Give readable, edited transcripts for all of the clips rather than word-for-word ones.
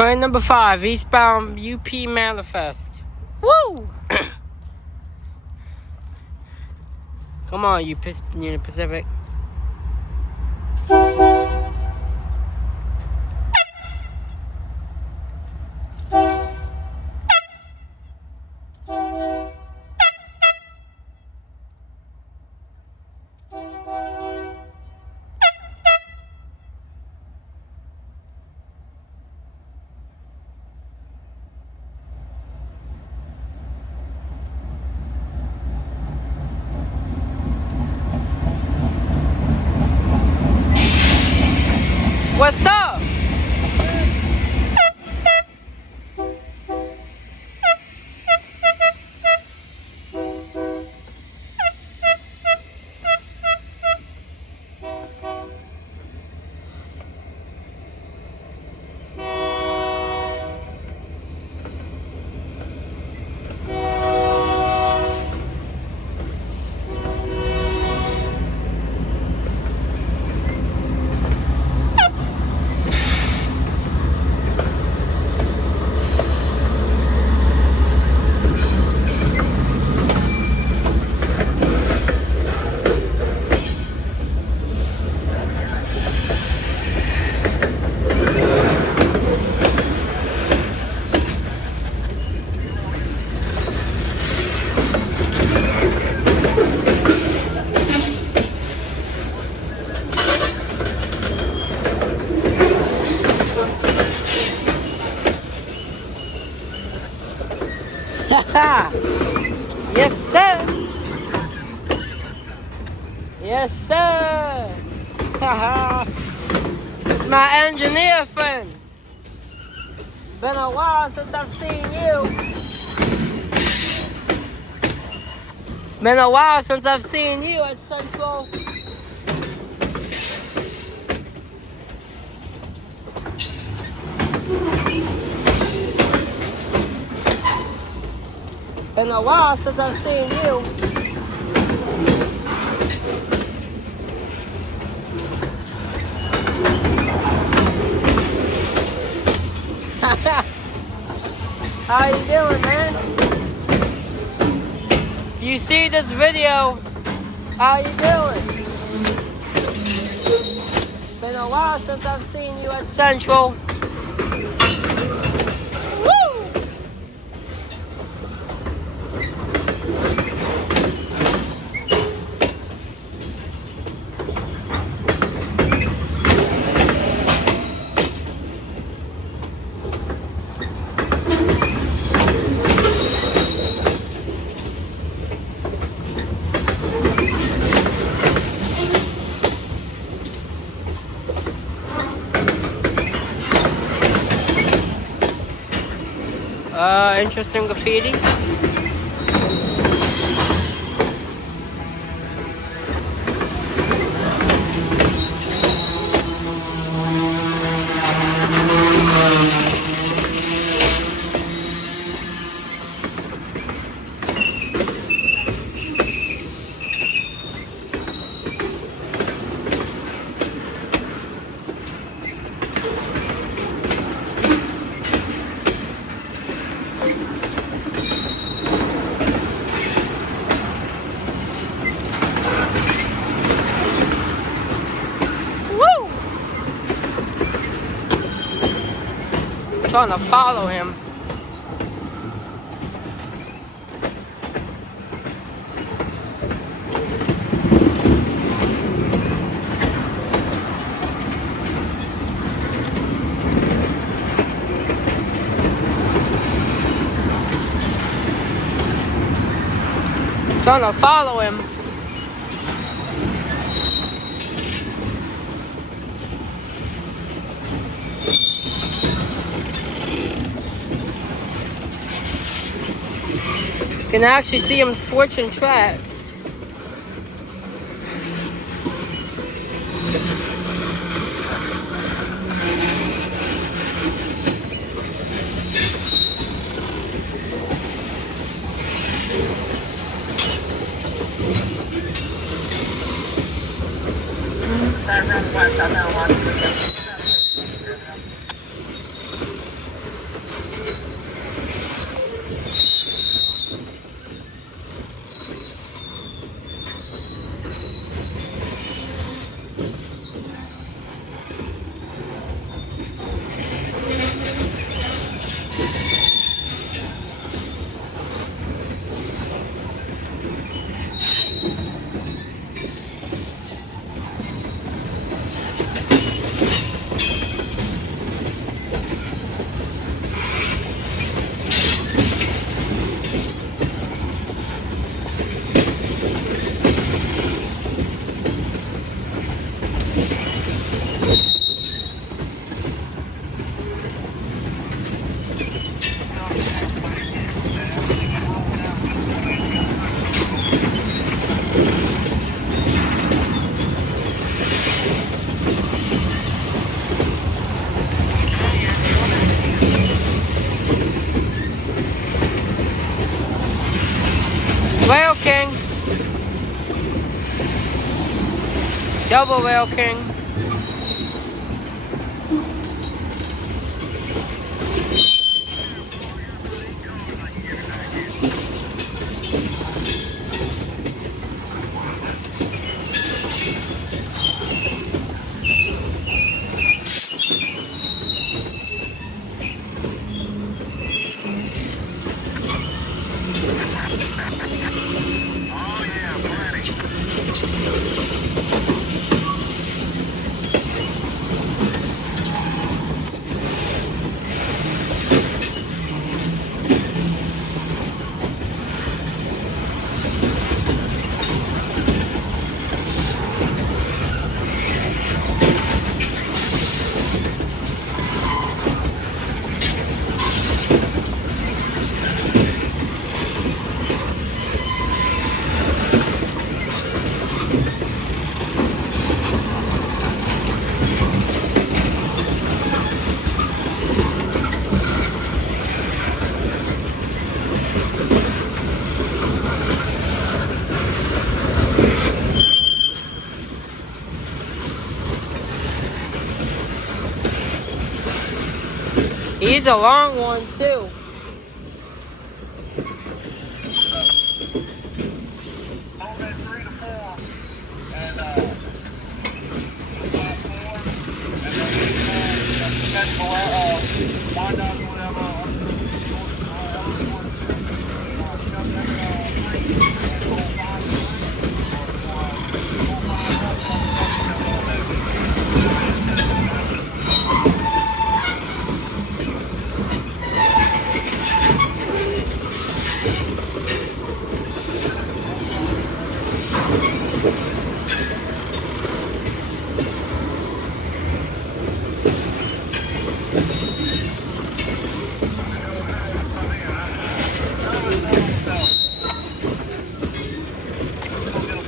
Train number 5, Eastbound UP Manifest. Woo! Come on, Union Pacific. What's up? Yes, sir. Yes, sir. It's my engineer friend. Been a while since I've seen you. Been a while since I've seen you at Central. Been a while since I've seen you. How you doing, man? You see this video? How you doing? Been a while since I've seen you at Central. Interesting graffiti. Trying to follow him. Trying to follow him. You can actually see him switching tracks. Double Rail King. He's a long one too.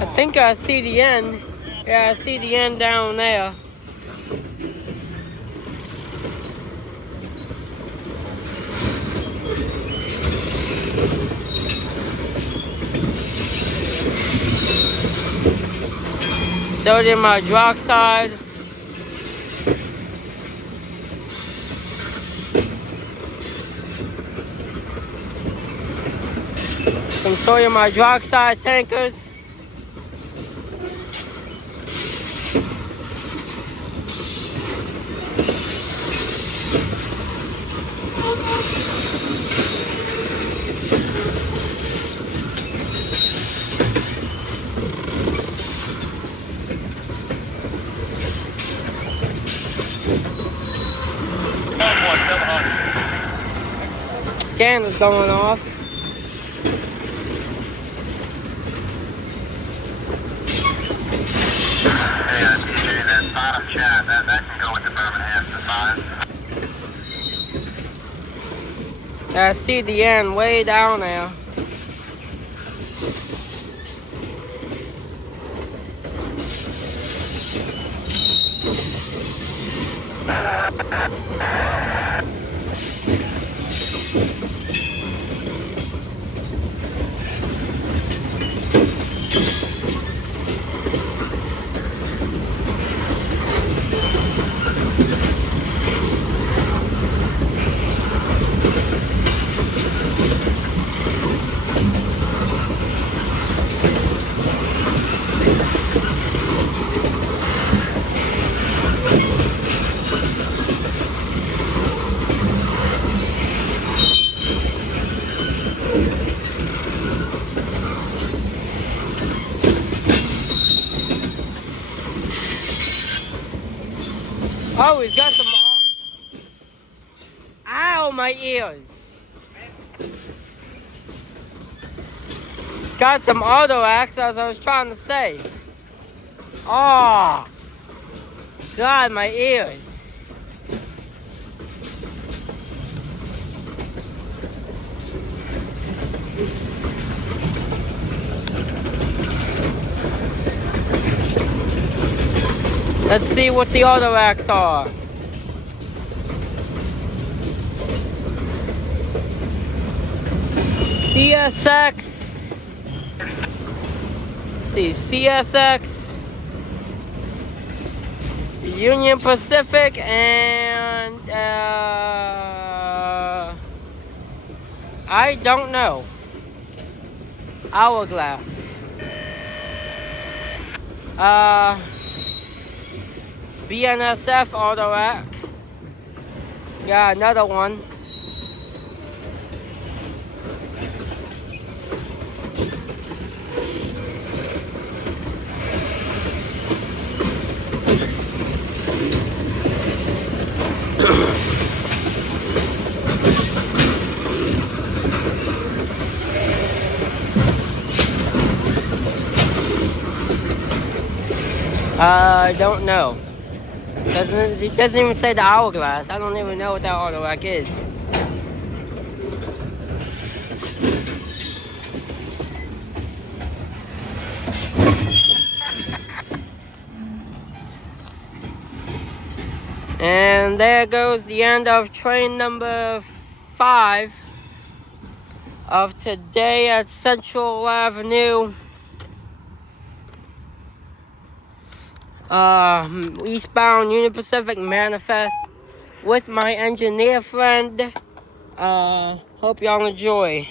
I think I see the end. Yeah, I see the end down there. Sodium hydroxide. Some sodium hydroxide tankers. Scanner's going off. Hey, DJ, that bottom chat, that can go into Birmingham to 5. I see the end way down there. Oh, he's got some... Ow, my ears. He's got some auto axe, as I was trying to say. Oh, God, my ears. Let's see what the auto axe are. CSX. Let's see, CSX. Union Pacific and I don't know. Hourglass. BNSF Auto Rack. Got another one. I don't know. It doesn't even say the Hourglass. I don't even know what that auto rack is. And there goes the end of train number 5 of today at Central Avenue. Eastbound Union Pacific Manifest with my engineer friend. Hope y'all enjoy.